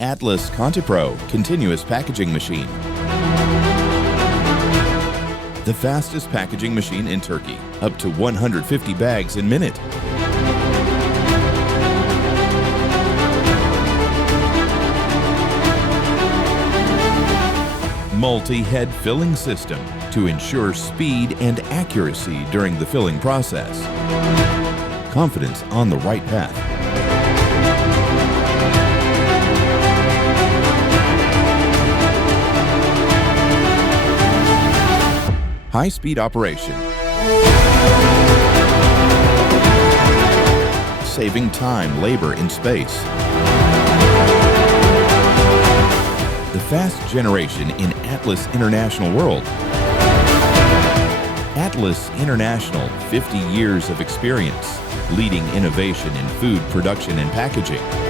Atlas ContiPro continuous packaging machine. The fastest packaging machine in Turkey, up to 150 bags a minute. Multi-head filling system to ensure speed and accuracy during the filling process. Confidence on the right path. High-speed operation. Saving time, labor, and space. The fast generation in Atlas International World. Atlas International, 50 years of experience, leading innovation in food production and packaging.